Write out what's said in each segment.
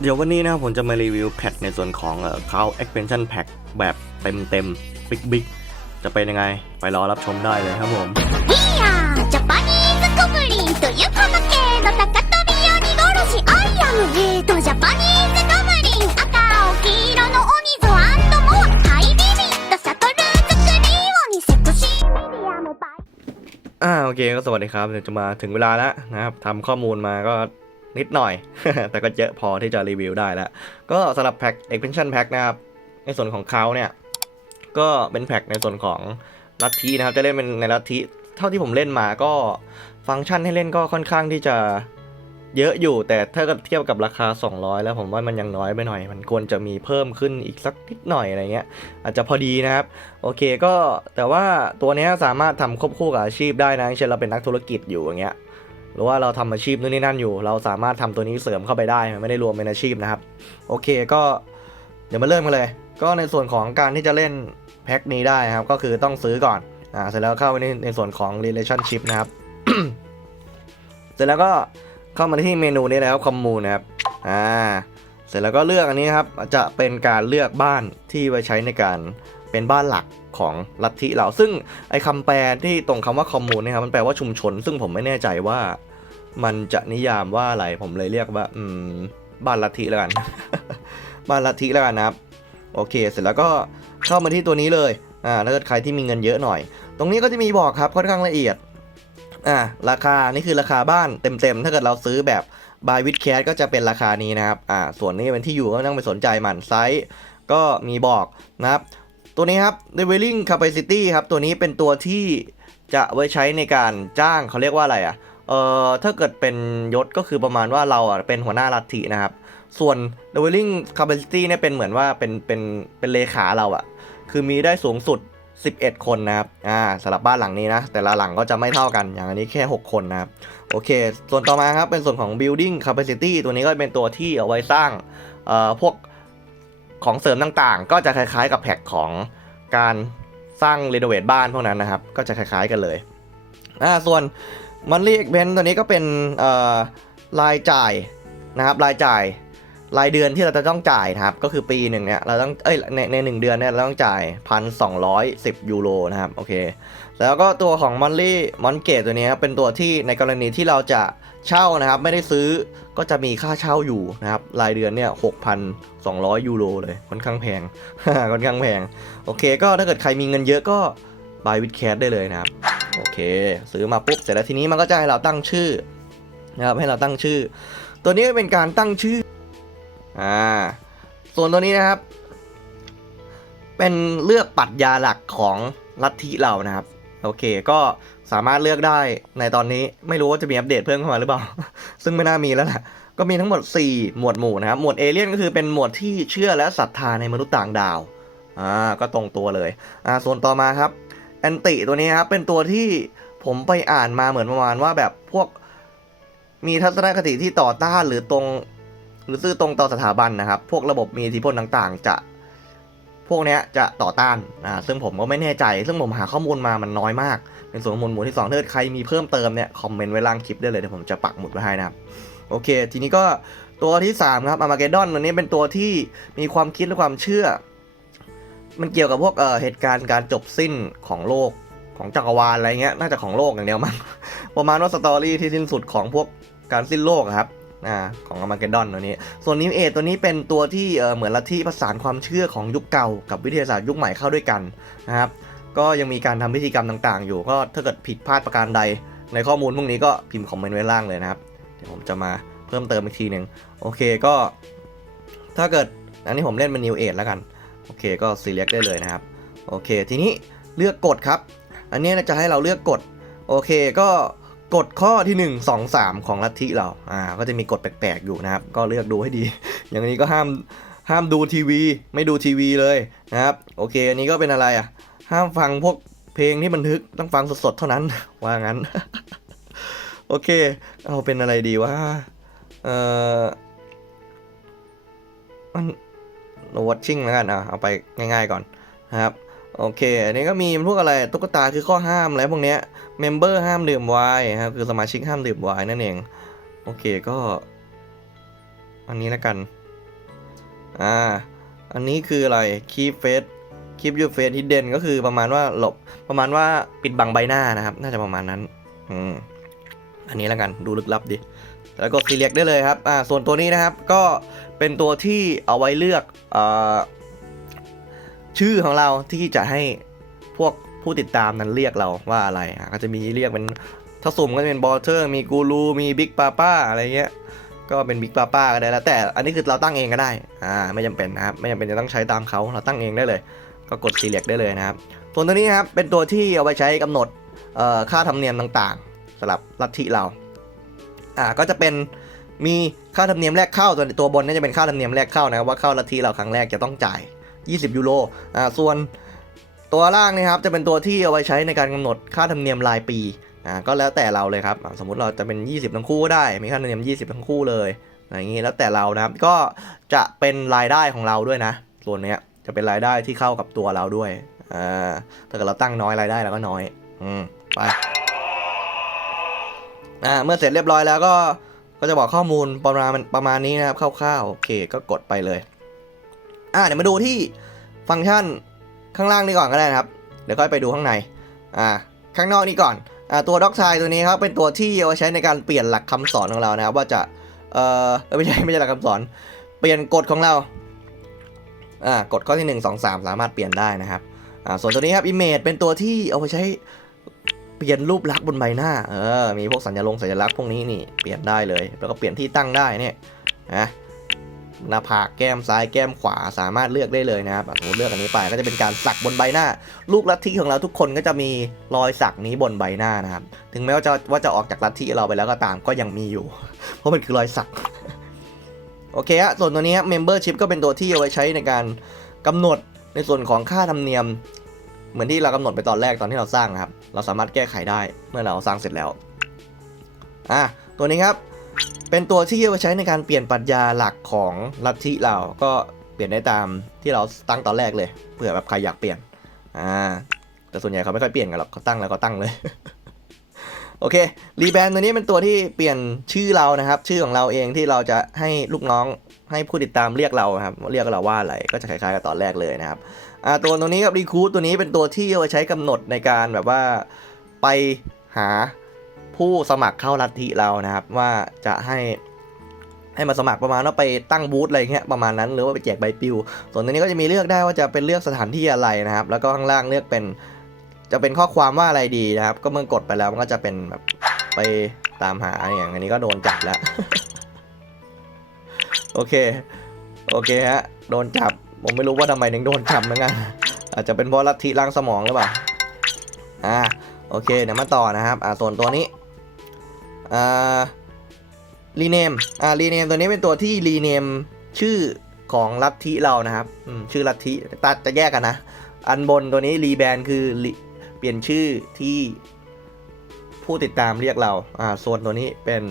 เดี๋ยววันนี้นะครับผมจะมารีวิวแพ็คในส่วนของเอ่อ Cloud Expansion Pack แบบเต็มเต็มบิ๊กบิ๊กจะเป็นยังไง ไปรอรับชมได้เลยครับผม いやージャパニーズゴブリンというこの系の高跳び鬼殺しアイアムヘイトジャパニーズゴブリン赤青黄色の鬼ゾモアハイビビットシャトル作り鬼セクシーミディアムバイ อ่าโอเคก็สวัสดีครับเดี๋ยวจะมาถึงเวลาแล้วนะครับทำข้อมูลมาก็ นิดหน่อย แต่ก็เยอะพอที่จะรีวิวได้แล้ว ก็สำหรับแพ็ค expansion pack นะครับ ในส่วนของเขาเนี่ย ก็เป็นแพ็คในส่วนของลัทธินะครับ จะเล่นเป็นในลัทธิเท่าที่ผมเล่นมาก็ฟังก์ชันให้เล่นก็ค่อนข้างที่จะเยอะอยู่แต่ถ้าเกิดเทียบกับราคา 200 แล้วผมว่ามันยังน้อยไปหน่อย มันควรจะมีเพิ่มขึ้นอีกสักนิดหน่อยอะไรเงี้ย อาจจะพอดีนะครับ โอเคก็แต่ว่าตัวนี้สามารถทำควบคู่กับอาชีพได้นะเช่นเราเป็นนักธุรกิจอยู่อย่างเงี้ย หรือว่าเราทำอาชีพนู่นนี่นั่นอยู่ เราสามารถทำตัวนี้เสริมเข้าไปได้ไม่ได้รวมเป็นอาชีพนะครับ โอเคก็เดี๋ยวมาเริ่มกันเลย ก็ในส่วนของการที่จะเล่นแพ็คนี้ได้ครับ ก็คือต้องซื้อก่อนอ่าเสร็จแล้วเข้าไปในในส่วนของ relationship นะครับเสร็จแล้วก็เข้ามาที่เมนูนี้แล้วคอมมูนะครับอ่าเสร็จแล้วก็เลือกอันนี้ครับจะเป็นการเลือกบ้านที่ไว้ใช้ในการเป็นบ้านหลักของลัทธิเราซึ่งไอ้คำแปลที่ตรงคำว่าคอมมูนนะครับมันแปลว่าชุมชน ซึ่งผมไม่แน่ใจว่า มันจะนิยามว่าอะไรผมเลยเรียกว่า อืมบ้านลัทธิแล้วกัน บ้านลัทธิแล้วกันนะครับ โอเค เสร็จแล้วก็เข้ามาที่ตัวนี้เลย อ่าถ้าเกิดใครที่มีเงินเยอะหน่อย ตรงนี้ก็จะมีบอกครับค่อนข้างละเอียด อ่าราคา นี่คือราคาบ้านเต็มๆ ถ้าเกิดเราซื้อแบบบายวิดแคสก็จะเป็นราคานี้นะครับ อ่า ส่วนนี้เป็นที่อยู่ก็ไม่ต้องไปสนใจมันไซส์ก็มีบอกนะครับ ตัวนี้ครับ leveling capacity ครับ ตัวนี้เป็นตัวที่จะไว้ใช้ในการจ้างเขาเรียกว่าอะไรอะ เอ่อถ้าเกิดเป็นยศก็คือประมาณว่าเราอะเป็นหัวหน้าลัทธินะครับ ส่วน leveling capacity เนี่ยเป็นเหมือนว่าเป็นเป็นเป็นเลขาเราอะ คือมีได้สูงสุด 11 คนนะครับ อ่าสำหรับบ้านหลังนี้นะ แต่ละหลังก็จะไม่เท่ากัน อย่างอันนี้แค่ 6 คนนะครับ โอเค ส่วนต่อมาครับเป็นส่วนของ building capacity ตัวนี้ก็เป็นตัวที่เอาไว้สร้าง เอ่อ พวกของเสริมต่างๆ ก็จะคล้ายๆ กับแพ็กของการสร้างรีโนเวทบ้านพวกนั้นนะครับ ก็จะคล้ายๆกันเลย อ่า ส่วน monthly expense ตัวนี้ก็เป็นรายจ่ายนะครับรายจ่ายรายเดือนที่เราจะต้องจ่ายนะครับ ก็คือปีหนึ่งเนี่ยเราต้องเอ้ยในในหนึ่งเดือนเนี่ยเราต้องจ่ายพันสองร้อยสิบยูโรนะครับโอเคแล้วก็ตัวของ Monthly m o n g a t e ตัวนี้เป็นตัวที่ในกรณีที่เราจะเช่านะครับ ไม่ได้ซื้อก็จะมีค่าเช่าอยู่นะครับ รายเดือนเนี่ย6,200ยูโรเลยค่อนข้างแพงค่อนข้างแพง โอเค ก็ถ้าเกิดใครมีเงินเยอะก็ buy with cash ได้เลยนะครับ โอเค ซื้อมาปุ๊บเสร็จแล้วทีนี้มันก็จะให้เราตั้งชื่อนะครับให้เราตั้งชื่อ ตัวนี้เป็นการตั้งชื่ออ่าส่วนตัวนี้นะครับ เป็นเลือกปรัชญาหลักของลัทธิเรานะครับ โอเค ก็สามารถเลือกได้ในตอนนี้ไม่รู้ว่าจะมีอัปเดตเพิ่มเข้ามาหรือเปล่า ซึ่งไม่น่ามีแล้วแหละก็มีทั้งหมด 4 หมวดหมู่นะครับ หมวดเอเลี่ยนก็คือเป็นหมวดที่เชื่อและศรัทธาในมนุษย์ต่างดาวอ่าก็ตรงตัวเลยอ่าส่วนต่อมาครับ แอนติตัวนี้ครับเป็นตัวที่ผมไปอ่านมาเหมือนประมาณว่าแบบพวกมีทัศนคติที่ต่อต้านหรือตรง หรือซื่อตรงต่อสถาบันนะครับ พวกระบบมีอิทธิพลต่างๆ จะ พวกเนี้ยจะต่อต้านอ่าซึ่งผมก็ไม่แน่ใจ ซึ่งผมหาข้อมูลมามันน้อยมาก เป็นส่วนข้อมูลหมู่ที่2ถ้าเกิดใครมีเพิ่มเติมเนี่ยคอมเมนต์ไว้ล่างคลิปได้เลยเดี๋ยวผมจะปักหมุดไว้ให้นะครับโอเค ทีนี้ก็ตัวที่ 3 ครับอามาเกดอนตัวนี้เป็นตัวที่มีความคิดและความเชื่อ มันเกี่ยวกับพวกเอ่อเหตุการณ์การจบสิ้นของโลกของจักรวาลอะไรเงี้ยน่าจะของโลกอย่างเดียวมั้งประมาณว่าสตอรี่ที่สิ้นสุดของพวกการสิ้นโลกครับอ่าของอามาเกดอนตัวนี้ ส่วนนิวเอทตัวนี้เป็นตัวที่เอ่อเหมือนลัทธิผสานความเชื่อของยุคเก่ากับวิทยาศาสตร์ยุคใหม่เข้าด้วยกันนะครับก็ยังมีการทำพิธีกรรมต่างๆ อยู่ก็ถ้าเกิดผิดพลาดประการใด ในข้อมูลพวกนี้ก็พิมพ์คอมเมนต์ไว้ล่างเลยนะครับเดี๋ยวผมจะมาเพิ่มเติมอีกทีหนึ่งโอเคก็ ถ้าเกิดอันนี้ผมเล่นเป็นนิวเอทแล้วกัน โอเคก็ select ได้เลยนะครับ โอเค ทีนี้เลือกกฎครับ อันนี้จะให้เราเลือกกฎโอเคก็กฎข้อที่ 1 2 3 ของลัทธิเรา อ่า ก็จะมีกฎแปลกๆอยู่นะครับ ก็เลือกดูให้ดี อย่างนี้ก็ห้ามห้ามดูทีวี ไม่ดูทีวีเลยนะครับ โอเค อันนี้ก็เป็นอะไรอะ ห้ามฟังพวกเพลงที่บันทึกต้องฟังสดๆเท่านั้น ว่างั้น โอเค เอาเป็นอะไรดีวะ เอ่อมัน no watching แล้วกันอะเอาไปง่ายๆก่อนนะครับโอเค อันนี้ก็มีพวกอะไรตุ๊กตาคือข้อห้ามอะไรพวกเนี้ยเมมเบอร์ห้ามดื่มไวน์ครับคือสมาชิกห้ามดื่มไวน์นั่นเอง โอเคก็ อันนี้แล้วกันอ่าอันนี้คืออะไร keep face keep your face hidden ก็คือประมาณว่าหลบประมาณว่าปิดบังใบหน้านะครับ น่าจะประมาณนั้นอืมอันนี้แล้วกันดูลึกลับดิ แล้วกด select ได้เลยครับอ่าส่วนตัวนี้นะครับก็เป็นตัวที่เอาไว้เลือกอ่อชื่อของเราที่จะให้พวกผู้ติดตามนั้นเรียกเราว่าอะไรก็จะมีเรียกเป็นถ้าสุ่มก็จะเป็นบอเทอร์มีกูรูมีบิ๊กป้าป้าอะไรเงี้ยก็เป็นบิ๊กป้าป้าก็ได้แล้ว แต่อันนี้คือเราตั้งเองก็ได้อ่าไม่จำเป็นนะครับไม่จำเป็นจะต้องใช้ตามเขาเราตั้งเองได้เลย ก็กด select ได้เลยนะครับส่วนตัวนี้ครับเป็นตัวที่เอาไว้ใช้กำหนดอ่อค่าธรรมเนียมต่างๆสำหรับลัทธิเรา อ่าก็จะเป็นมีค่าธรรมเนียมแรกเข้าตัวตัวบนนี่จะเป็นค่าธรรมเนียมแรกเข้านะครับว่าเข้าลัทธิเราครั้งแรกจะต้องจ่าย 20 ยูโรอ่าส่วนตัวล่างนี่ครับจะเป็นตัวที่เอาไว้ใช้ในการกำหนดค่าธรรมเนียมรายปีอ่าก็แล้วแต่เราเลยครับสมมุติเราจะเป็น 20 ทั้งคู่ก็ได้ มีค่าธรรมเนียม 20 ทั้งคู่เลยอะไรอย่างนี้แล้วแต่เรานะครับก็จะเป็นรายได้ของเราด้วยนะ ส่วนเนี้ยจะเป็นรายได้ที่เข้ากับตัวเราด้วยอ่าถ้าเกิดเราตั้งน้อยรายได้เราก็น้อย อืมไป อ่าเมื่อเสร็จเรียบร้อยแล้วก็ก็จะบอกข้อมูลประมาณประมาณนี้นะครับคร่าวๆโอเคก็กดไปเลยอ่าเดี๋ยวมาดูที่ฟังก์ชันข้างล่างนี่ก่อนก็ได้นะครับ เดี๋ยวค่อยไปดูข้างในอ่าข้างนอกนี่ก่อนอ่าตัวด็อกไซตัวนี้ครับเป็นตัวที่เอาไว้ใช้ในการเปลี่ยนหลักคำสอนของเรานะครับ ว่าจะเออไม่ใช่ไม่ใช่หลักคำสอน เปลี่ยนกฎของเราอ่ากฎข้อที่ 1 2 3 สามารถเปลี่ยนได้นะครับอ่าส่วนตัวนี้ครับ image เป็นตัวที่เอาไปใช้ เปลี่ยนรูปลักษณ์บนใบหน้า เออ มีพวกสัญลักษณ์สัญลักษณ์พวกนี้นี่ เปลี่ยนได้เลย แล้วก็เปลี่ยนที่ตั้งได้เนี่ยนะหน้าผากแก้มซ้ายแก้มขวาสามารถเลือกได้เลยนะครับอะสมมติเลือกอันนี้ไปก็จะเป็นการสักบนใบหน้า ลูกลัทธิของเราทุกคนก็จะมีรอยสักนี้บนใบหน้านะครับ ถึงแม้ว่าจะว่าจะออกจากลัทธิเราไปแล้วก็ตามก็ยังมีอยู่ เพราะมันคือรอยสัก โอเคฮะ ส่วนตัวนี้ membership ก็เป็นตัวที่เอาไว้ใช้ในการกำหนดในส่วนของค่าธรรมเนียม เหมือนที่เรากำหนดไปตอนแรกตอนที่เราสร้างนะครับ เราสามารถแก้ไขได้เมื่อเราสร้างเสร็จแล้วอะตัวนี้ครับ เป็นตัวที่เอาไว้ใช้ในการเปลี่ยนปรัชญาหลักของลัทธิเราก็เปลี่ยนได้ตามที่เราตั้งตอนแรกเลยเผื่อแบบใครอยากเปลี่ยนอ่าแต่ส่วนใหญ่เขาไม่ค่อยเปลี่ยนกันหรอกเขาตั้งแล้วก็ตั้งเลย โอเครีแบรนด์ตัวนี้เป็นตัวที่เปลี่ยนชื่อเรานะครับ ชื่อของเราเองที่เราจะให้ลูกน้องให้ผู้ติดตามเรียกเราครับเรียกเราว่าอะไรก็จะคล้ายๆกับตอนแรกเลยนะครับตัวตัวนี้กับรีคูดตัวนี้เป็นตัวที่เอาไว้ใช้กำหนดในการแบบว่าไปหาผู้สมัครเข้าลัทธิเรานะครับ ว่าจะให้ให้มาสมัครประมาณว่าไปตั้งบูธอะไรเงี้ยประมาณนั้นหรือว่าไปแจกใบปลิว ส่วนตัวนี้ก็จะมีเลือกได้ว่าจะเป็นเลือกสถานที่อะไรนะครับ แล้วก็ข้างล่างเลือกเป็น จะเป็นข้อความว่าอะไรดีนะครับ ก็เมื่อกดไปแล้วมันก็จะเป็นแบบไปตามหาอย่างอันนี้ก็โดนจับแล้ว โอเค โอเคฮะ โดนจับ ผมไม่รู้ว่าทำไมถึงโดนจับเหมือนกันอาจจะเป็นเพราะลัทธิล้างสมองหรือเปล่า อ่า โอเค เดี๋ยวมาต่อนะครับ อ่า ส่วนตัวนี้ อ่า รีเนม อ่า รีเนมตัวนี้เป็นตัวที่รีเนมชื่อของลัทธิเรานะครับอืมชื่อลัทธิตัดจะแยกกันนะ อันบนตัวนี้รีแบรนด์คือ เปลี่ยนชื่อที่ผู้ติดตามเรียกเรา อ่าส่วนตัวนี้เป็น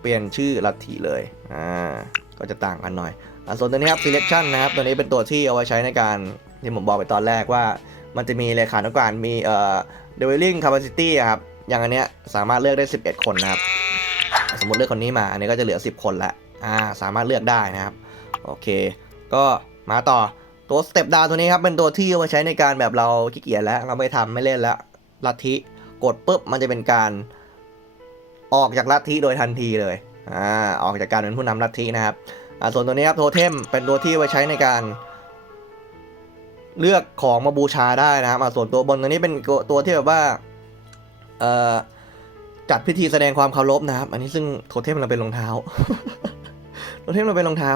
เปลี่ยนชื่อลัทธิเลย อ่า ก็จะต่างกันหน่อย อ่าส่วนตัวนี้ครับ selection นะครับ ตัวนี้เป็นตัวที่เอาไว้ใช้ในการที่ผมบอกไปตอนแรกว่า มันจะมีเลขานุการมีเอ่อ leveling capacity ครับ อย่างอันเนี้ยสามารถเลือกได้ 11 คนนะครับ สมมติเลือกคนนี้มา อันนี้ก็จะเหลือ 10 คนละ อ่า สามารถเลือกได้นะครับ โอเค ก็มาต่อ ตัวสเต็ปดาวตัวนี้ครับเป็นตัวที่เอาไว้ใช้ในการแบบเราขี้เกียจแล้วเราไม่ทำไม่เล่นแล้วลัทธิกดปุ๊บมันจะเป็นการออกจากลัทธิโดยทันทีเลยอ่าออกจากการเป็นผู้นำลัทธินะครับอ่าส่วนตัวนี้ครับโทเทมเป็นตัวที่เอาไว้ใช้ในการ เลือกของมาบูชาได้นะครับอ่าส่วนตัวบนตัวนี้เป็นตัวที่แบบว่าเอ่อจัดพิธีแสดงความเคารพนะครับ อันนี้ซึ่งโทเทมเราเป็นรองเท้า โทเทมเราเป็นรองเท้า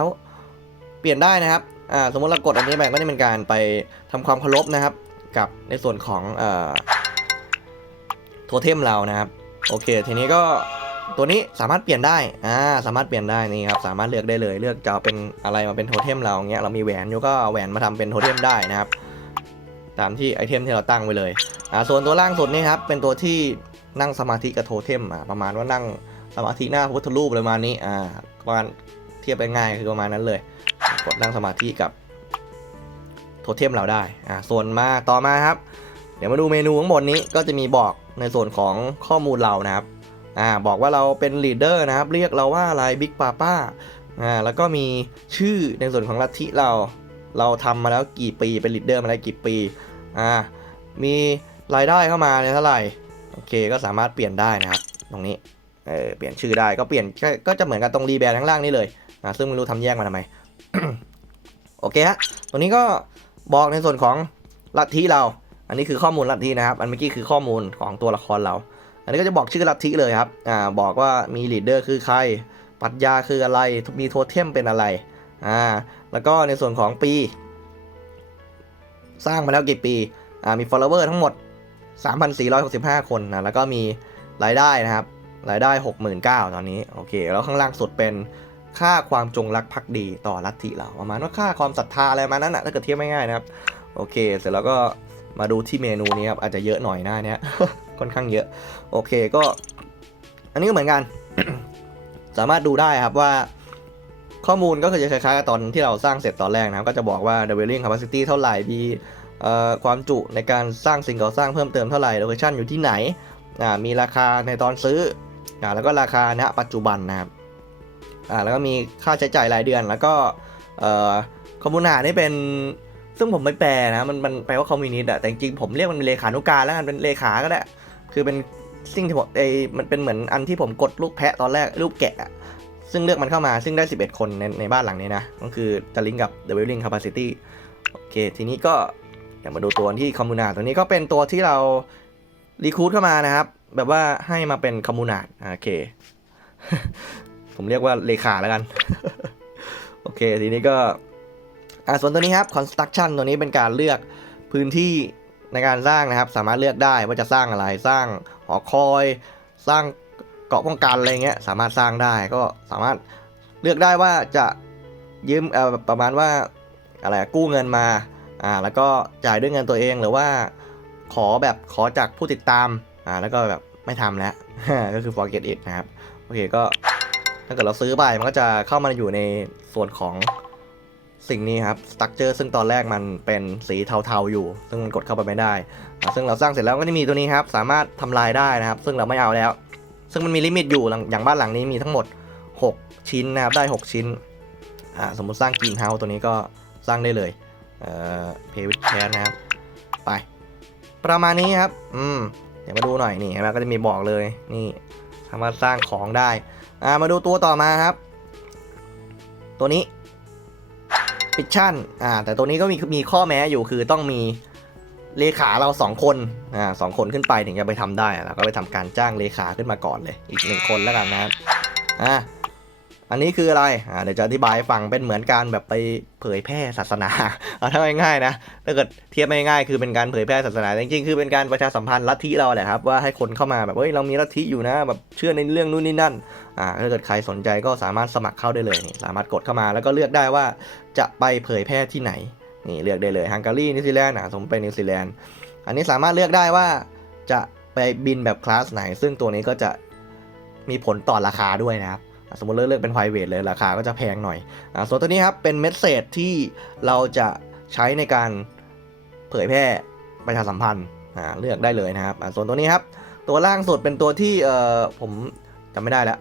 เปลี่ยนได้นะครับ อ่าสมมติเรากดอันนี้ไปก็จะเป็นการไปทำความเคารพนะครับ กับในส่วนของเอ่อโทเทมเรานะครับ โอเค ทีนี้ก็ตัวนี้สามารถเปลี่ยนได้ อ่า สามารถเปลี่ยนได้นี่ครับ สามารถเลือกได้เลย เลือกจะเอาเป็นอะไรมาเป็นโทเทมเราอย่างเงี้ย เรามีแหวนอยู่ก็แหวนมาทำเป็นโทเทมได้นะครับ ตามที่ไอเทมที่เราตั้งไว้เลย อ่า ส่วนตัวล่างสุดนี่ครับ เป็นตัวที่นั่งสมาธิกับโทเทมอ่าประมาณว่านั่งสมาธิหน้านพุทธรูปประมาณนี้ อ่า ประมาณเทียบง่ายคือประมาณนั้นเลย กดนั่งสมาธิกับโทเทมเราได้อ่าส่วนมาต่อมาครับ เดี๋ยวมาดูเมนูข้างบนนี้ก็จะมีบอกในส่วนของข้อมูลเรานะครับอ่าบอกว่าเราเป็นลีดเดอร์นะครับ เรียกเราว่าอะไรบิ๊กป้าป้าอ่าแล้วก็มีชื่อในส่วนของลัทธิเรา เราทำมาแล้วกี่ปีเป็นลีดเดอร์มาแล้วกี่ปีอ่ามีรายได้เข้ามาเนี่ยเท่าไหร่โอเคก็สามารถเปลี่ยนได้นะครับ ตรงนี้เออเปลี่ยนชื่อได้ก็เปลี่ยนก็จะเหมือนกับตรงรีแบรนด์ข้างล่างนี่เลยอ่าซึ่งไม่รู้ทำแยกมาทำไม โอเคฮะตัวนี้ก็บอกในส่วนของลัทธิเรา อันนี้คือข้อมูลลัทธินะครับ อันเมื่อกี้คือข้อมูลของตัวละครเรา อันนี้ก็จะบอกชื่อลัทธิเลยครับ อ่า บอกว่ามีลีดเดอร์คือใคร ปรัชญาคืออะไร มีโทเทมเป็นอะไร อ่า แล้วก็ในส่วนของปี สร้างมาแล้วกี่ปี อ่า มี follower ทั้งหมด 3,465 คนนะ แล้วก็มีรายได้นะครับ รายได้ 69,000ตอนนี้ โอเค แล้วข้างล่างสุดเป็น ค่าความจงรักภักดีต่อลัทธิเราประมาณว่าค่าความศรัทธาอะไรประมาณนั้นนะถ้าเกิดเทียบง่ายๆนะครับ โอเค เสร็จแล้วก็มาดูที่เมนูนี้ครับอาจจะเยอะหน่อยหน้าเนี้ยค่อนข้างเยอะ โอเคก็ อันนี้ก็เหมือนกัน สามารถดูได้ครับว่าข้อมูลก็คือจะคล้ายๆกับตอนที่เราสร้างเสร็จตอนแรกนะครับ ก็จะบอกว่า dwelling capacity เท่าไหร่มีความจุในการสร้างสิ่งก่อสร้างเพิ่มเติมเท่าไหร่ location อยู่ที่ไหน มีราคาในตอนซื้อ แล้วก็ราคาณปัจจุบันนะครับ อ่าแล้วก็มีค่าใช้จ่ายรายเดือน แล้วก็เอ่อคอมมูนานี่เป็นซึ่งผมไม่แปลนะมันมันแปลว่าคอมมิวนิสต์อะแต่จริงผมเรียกมันเป็นเลขานุการแล้วกันเป็นเลขาก็ได้คือเป็นสิ่งที่ผมเอมันเป็นเหมือนอันที่ผมกดลูกแพะตอนแรกรูปแกะ ซึ่งเลือกมันเข้ามาซึ่งได้ 11 คนในในบ้านหลังนี้นะ ก็คือจะลิงก์กับ The Building Capacity โอเค ทีนี้ก็ยวมาดูตัวที่คอมมูนาตัวนี้ก็เป็นตัวที่เรารีคูดเข้ามานะครับ แบบว่าให้มาเป็นคอมมูนาโอเค ผมเรียกว่าเลขาแล้วกัน โอเค ทีนี้ก็อ่าส่วนตัวนี้ครับ construction ตัวนี้เป็นการเลือกพื้นที่ในการสร้างนะครับ สามารถเลือกได้ว่าจะสร้างอะไร สร้างหอคอย สร้างเกาะป้องกันอะไรเงี้ย สามารถสร้างได้ก็สามารถเลือกได้ว่าจะยืมเอ่อประมาณว่าอะไรกู้เงินมาอ่าแล้วก็จ่ายด้วยเงินตัวเองหรือว่าขอแบบขอจากผู้ติดตามอ่าแล้วก็แบบไม่ทำแล้วก็คือ forget it นะครับ โอเคก็าเกิดเราซื้อไปมันก็จะเข้ามาอยู่ในส่วนของสิ่งนี้ครับสตั๊กเจอร์ซึ่งตอนแรกมันเป็นสีเทาๆอยู่ ซึ่งมันกดเข้าไปไม่ได้ ซึ่งเราสร้างเสร็จแล้วก็จะมีตัวนี้ครับ สามารถทำลายได้นะครับ ซึ่งเราไม่เอาแล้ว ซึ่งมันมีลิมิตอยู่อย่างบ้านหลังนี้มีทั้งหมด 6 ชิ้นนะครับได้ 6 ชิ้นสมมุติสร้างกรีนเฮาตัวนี้ก็สร้างได้เลยเอ่อเพวิดแคสนะครับไป ประมาณนี้ครับ อืมเดี๋ยวมาดูหน่อยนี่เห็นไหมก็จะมีบอกเลยนี่สามารถสร้างของได้ อ่ามาดูตัวต่อมาครับ ตัวนี้ฟิกชั่นอ่าแต่ตัวนี้ก็มีมีข้อแม้อยู่คือต้องมีเลขาเราสองคนอ่าสองคนขึ้นไปถึงจะไปทำได้เราก็ไปทำการจ้างเลขาขึ้นมาก่อนเลย อีกหนึ่งคนแล้วกันนะครับอ่า อันนี้คืออะไรอ่าเดี๋ยวจะอธิบายฟังเป็นเหมือนการแบบไปเผยแพร่ศาสนาเอาถ้าง่ายๆนะถ้าเกิดเทียบง่ายๆคือเป็นการเผยแพร่ศาสนาจริงๆคือเป็นการประชาสัมพันธ์ลัทธิเราแหละครับว่าให้คนเข้ามาแบบเฮ้ยเรามีลัทธิอยู่นะแบบเชื่อในเรื่องนู่นนี่นั่นอ่าถ้าเกิดใครสนใจก็สามารถสมัครเข้าได้เลยนี่สามารถกดเข้ามาแล้วก็เลือกได้ว่าจะไปเผยแพร่ที่ไหนนี่เลือกได้เลยฮังการีนิวซีแลนด์อะสมมติไปนิวซีแลนด์อันนี้สามารถเลือกได้ว่าจะไปบินแบบคลาสไหน ซึ่งตัวนี้ก็จะมีผลต่อราคาด้วยนะครับ สมมติเลือกเลือกเป็น private เลยราคาก็จะแพงหน่อยอส่วนตัวนี้ครับเป็นเมสเซจที่เราจะใช้ในการเผยแพร่ประชาสัมพันธ์เลือกได้เลยนะครับส่วนตัวนี้ครับตัวล่างสุดเป็นตัวที่ผมจำไม่ได้แล้ว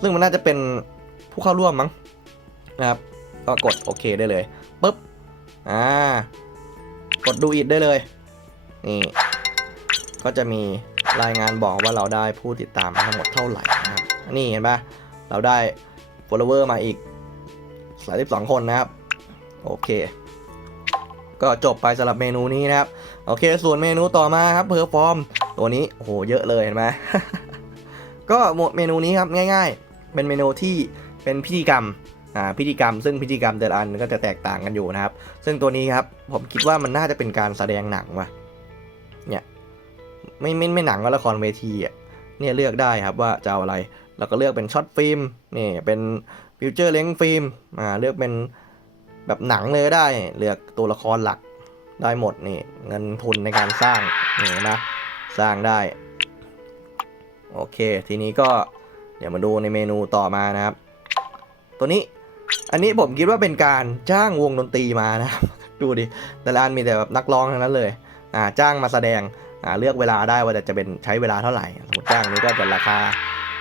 ซึ่งมันน่าจะเป็นผู้เข้าร่วมมั้งนะครับก็กดโอเคได้เลยปุ๊บอ่ากดดูอิดได้เลยนี่ก็จะมีรายงานบอกว่าเราได้ผู้ติดตามทั้งหมดเท่าไหร่นะครับนี่เห็นปะ เราได้ follower มาอีก32คนนะครับ โอเค ก็จบไปสำหรับเมนูนี้นะครับ โอเค ส่วนเมนูต่อมาครับเพอร์ฟอร์มตัวนี้โอ้โหเยอะเลยเห็นไหมก็หมดเมนูนี้ครับง่าย ๆ เป็นเมนูที่เป็นพิธีกรรมอ่าพิธีกรรม ซึ่งพิธีกรรมแต่ละอันก็จะแตกต่างกันอยู่นะครับ ซึ่งตัวนี้ครับผมคิดว่ามันน่าจะเป็นการแสดงหนังว่ะเนี่ยไม่ไม่ไม่หนังก็ละครเวทีอะเนี่ยเลือกได้ครับว่าจะเอาอะไร แล้วก็เลือกเป็นช็อตฟิล์มนี่เป็นฟิวเจอร์เลงฟิล์มอ่าเลือกเป็นแบบหนังเลยได้ เลือกตัวละครหลักได้หมดนี่เงินทุนในการสร้างนี่นะสร้างได้ โอเค ทีนี้ก็เดี๋ยวมาดูในเมนูต่อมานะครับ ตัวนี้อันนี้ผมคิดว่าเป็นการจ้างวงดนตรีมานะครับ ดูดิแต่ละอันมีแต่แบบนักร้องทั้งนั้นเลยอ่าจ้างมาแสดงอ่าเลือกเวลาได้ว่าจะจะเป็นใช้เวลาเท่าไหร่สมมติจ้างนี้ก็จะราคา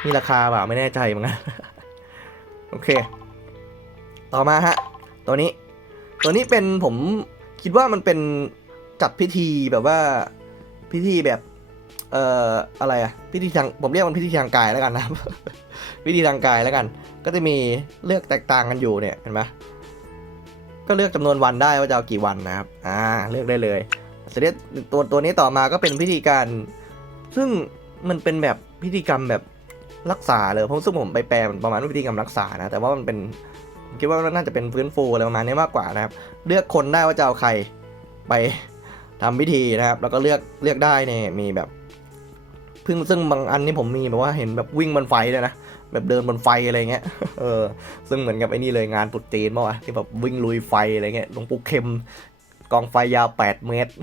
นี่ราคาเปล่าไม่แน่ใจเหมือนกันโอเค ต่อมาฮะ ตัวนี้ ตัวนี้เป็นผมคิดว่ามันเป็นจัดพิธีแบบว่าพิธีแบบ เอ่ออะไรอะพิธีทางผมเรียกมันพิธีทางกายแล้วกันนะพิธีทางกายแล้วกัน ก็จะมีเลือกแตกต่างกันอยู่เนี่ยเห็นไหมก็เลือกจำนวนวันได้ว่าจะเอากี่วันนะครับ อ่า เลือกได้เลยเสร็จตัวตัวนี้ต่อมาก็เป็นพิธีการ ซึ่งมันเป็นแบบพิธีกรรมแบบ รักษาเลยเพราะซึ่งผมไปแปลมันประมาณวิธีกรรรักษานะ แต่ว่ามันเป็นคิดว่าน่าจะเป็นฟื้นฟูอะไรประมาณนี้มากกว่านะครับ เลือกคนได้ว่าจะเอาใครไปทำพิธีนะครับ แล้วก็เลือกเลือกได้เนี่ยมีแบบพิ่งซึ่งบางอันนี่ผมมีแบบว่าเห็นแบบวิ่งบนไฟเลยนะแบบเดินบนไฟอะไรเงี้ย เออ ซึ่งเหมือนกับไอ้นี่เลยงานตรุษจีนเมื่อวะที่แบบวิ่งลุยไฟอะไรเงี้ยหลวงปู่เข็มกองไฟยาว 8 เมตร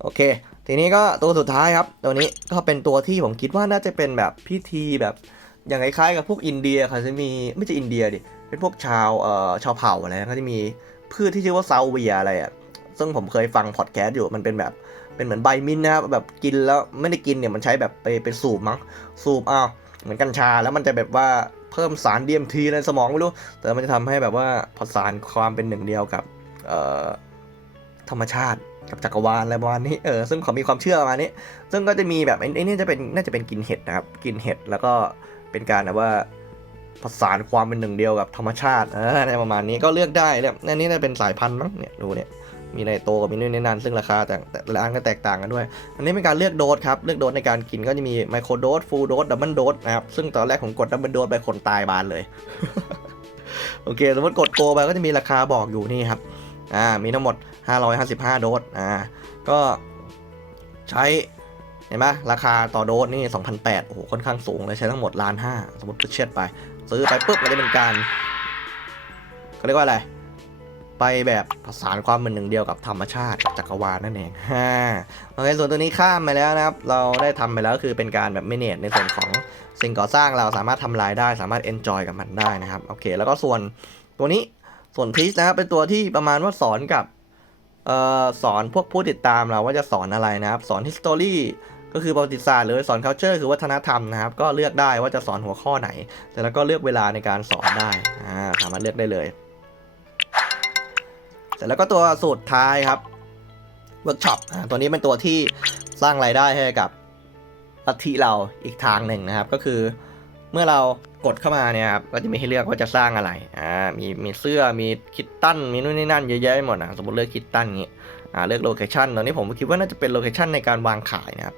โอเค ทีนี้ก็ตัวสุดท้ายครับ ตัวนี้ก็เป็นตัวที่ผมคิดว่าน่าจะเป็นแบบพิธีแบบอย่างคล้ายๆกับพวกอินเดียเขาจะมีไม่ใช่อินเดียดิเป็นพวกชาวเอ่อชาวเผ่าอะไรนะเขาจะมีพืชที่ชื่อว่าซาเวียอะไรอะซึ่งผมเคยฟังพอดแคสต์อยู่มันเป็นแบบเป็นเหมือนใบมิ้นนะครับแบบกินแล้วไม่ได้กินเนี่ยมันใช้แบบไปเป็นสูบมั้งสูบอ้าวเหมือนกัญชาแล้วมันจะแบบว่าเพิ่มสาร DMT ในสมองไม่รู้ แต่มันจะทำให้แบบว่าผสานความเป็นหนึ่งเดียวกับเอ่อธรรมชาติ กับจักรวาลอะไรประมาณนี้เออซึ่งเขามีความเชื่อประมาณนี้ ซึ่งก็จะมีแบบไอ้นี่จะเป็นน่าจะเป็นกินเห็ดนะครับกินเห็ดแล้วก็เป็นการแบบว่าผสานความเป็นหนึ่งเดียวกับธรรมชาติออในประมาณนี้ก็เลือกได้เนี่ยอันนี้น่าเป็นสายพันธุ์มั้งเนี่ยดูเนี่ยมีในโตกับมีนู่นนี่นั่นซึ่งราคาแต่แต่ละอันก็แตกต่างกันด้วย อันนี้เป็นการเลือกโดสครับ เลือกโดสในการกินก็จะมีไมโครโดสฟูลโดสดับเบิลโดสนะครับ ซึ่งตอนแรกผมกดดับเบิลโดสไปคนตายบานเลย โอเค สมมติกดโกไปก็จะมีราคาบอกอยู่นี่ครับ อ่า มีทั้งหมด 555 โดสอ่าก็ใช้เห็นไหมราคาต่อโดสนี่2,008โอ้โหค่อนข้างสูงเลยใช้ทั้งหมดล้านห้าสมมติเช็ดไป ซื้อไปปุ๊บมันจะเป็นการเขาเรียกว่าอะไร ไปแบบผสานความเป็นหนึ่งเดียวกับธรรมชาติจักรวาลนั่นเองฮ่าโอเคส่วนตัวนี้ข้ามไปแล้วนะครับ เราได้ทำไปแล้วคือเป็นการแบบเมเนจในส่วนของสิ่งก่อสร้างเราสามารถทำลายได้สามารถ enjoy กับมันได้นะครับโอเค แล้วก็ส่วนตัวนี้ส่วนพีชนะครับเป็นตัวที่ประมาณว่าสอนกับ สอนพวกผู้ติดตามเราว่าจะสอนอะไรนะครับ สอน history ก็คือประวัติศาสตร์หรือสอน culture คือวัฒนธรรมนะครับ ก็เลือกได้ว่าจะสอนหัวข้อไหน แต่แล้วก็เลือกเวลาในการสอนได้สามารถเลือกได้เลยเสร็จแล้วก็ตัวสุดท้ายครับ workshop อ่าตัวนี้เป็นตัวที่สร้างรายได้ให้กับลัทธิเราอีกทางหนึ่งนะครับ ก็คือ เมื่อเรากดเข้ามาเนี่ยครับก็จะมีให้เลือกว่าจะสร้างอะไรอ่ามีมีเสื้อมีคิตตันมีนู่นนี่นั่นเยอะแยะไปหมดนะสมมติเลือกคิตตันอย่างงี้อ่าเลือกโลเคชันตอนนี้ผมคิดว่าน่าจะเป็นโลเคชันในการวางขายนะครับ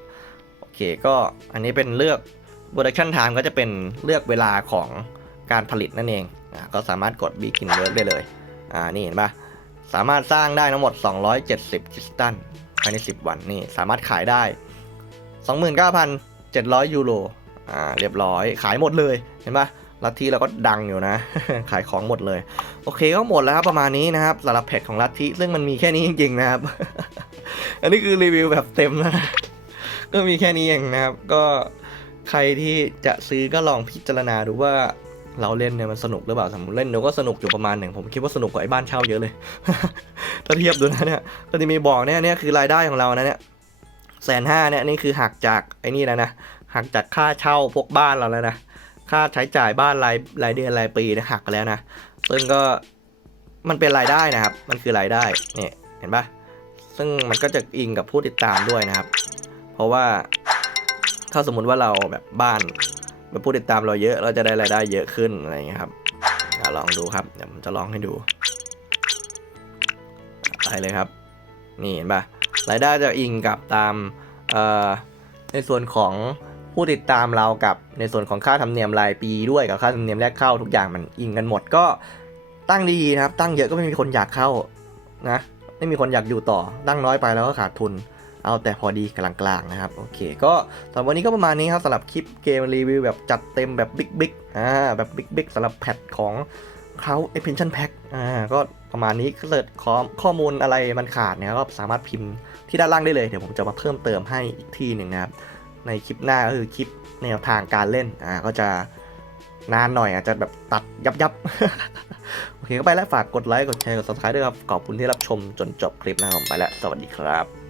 โอเคก็อันนี้เป็นเลือก production time ก็จะเป็นเลือกเวลาของการผลิตนั่นเองอ่าก็สามารถกด begin work ได้เลยอ่านี่เห็นปะสามารถสร้างได้ทั้งหมด 270คริสตันภายใน 10 วันนี่สามารถขายได้ 29,700 ยูโร อ่าเรียบร้อยขายหมดเลยเห็นปะลัทธิเราก็ดังอยู่นะ ขายของหมดเลย โอเคก็หมดแล้วครับประมาณนี้นะครับสำหรับเพจของลัทธิซึ่งมันมีแค่นี้จริง ๆ นะครับ อันนี้คือรีวิวแบบเต็มนะก็มีแค่นี้เองนะครับ ก็ใครที่จะซื้อก็ลองพิจารณาดูว่าเราเล่นเนี่ยมันสนุกหรือเปล่าสมมติเล่นเดี๋ยวก็สนุกอยู่ประมาณหนึ่งผมคิดว่าสนุกกว่าไอ้บ้านเช่าเยอะเลย ถ้าเทียบดูนะเนี่ยก็จะมีบอกเนี่ยเนี่ยคือรายได้ของเรานะเนี่ยแสนห้าเนี่ยนี่คือหักจากไอ้นี่แล้วนะ หักจากค่าเช่าพวกบ้านเราแล้วนะ ค่าใช้จ่ายบ้านรายรายเดือนรายปีนะหักแล้วนะ ซึ่งก็มันเป็นรายได้นะครับ มันคือรายได้เนี่ยเห็นปะซึ่งมันก็จะอิงกับผู้ติดตามด้วยนะครับ เพราะว่าถ้าสมมุติว่าเราแบบบ้านแบบผู้ติดตามเราเยอะ เราจะได้รายได้เยอะขึ้นอะไรอย่างเงี้ยครับอะลองดูครับ เดี๋ยวผมจะลองให้ดูไปเลยครับ นี่เห็นปะรายได้จะอิงกับตามในส่วนของ ผู้ติดตามเรากับในส่วนของค่าธรรมเนียมรายปีด้วยกับค่าธรรมเนียมแรกเข้าทุกอย่างมันอิงกันหมดก็ตั้งดีนะครับ ตั้งเยอะก็ไม่มีคนอยากเข้านะไม่มีคนอยากอยู่ต่อ ตั้งน้อยไปแล้วก็ขาดทุน เอาแต่พอดีกลางๆนะครับโอเค ก็สำหรับวันนี้ก็ประมาณนี้ครับสำหรับคลิปเกมรีวิวแบบจัดเต็มแบบบิ๊กบิ๊กอ่าแบบบิ๊กบิ๊กสำหรับแพทของเขา expansion pack อ่าก็ประมาณนี้เกิดข้อข้อมูลอะไรมันขาดเนี่ยก็สามารถพิมพ์ที่ด้านล่างได้เลย เดี๋ยวผมจะมาเพิ่มเติมให้อีกทีหนึ่งนะครับ ในคลิปหน้าก็คือคลิปแนวทางการเล่นอ่าก็จะนานหน่อยอาจจะแบบตัดยับยับโอเคก็ไปแล้วฝากกดไลค์กดแชร์กด subscribe ด้วยครับ ขอบคุณที่รับชมจนจบคลิปนะครับผมไปแล้ว สวัสดีครับ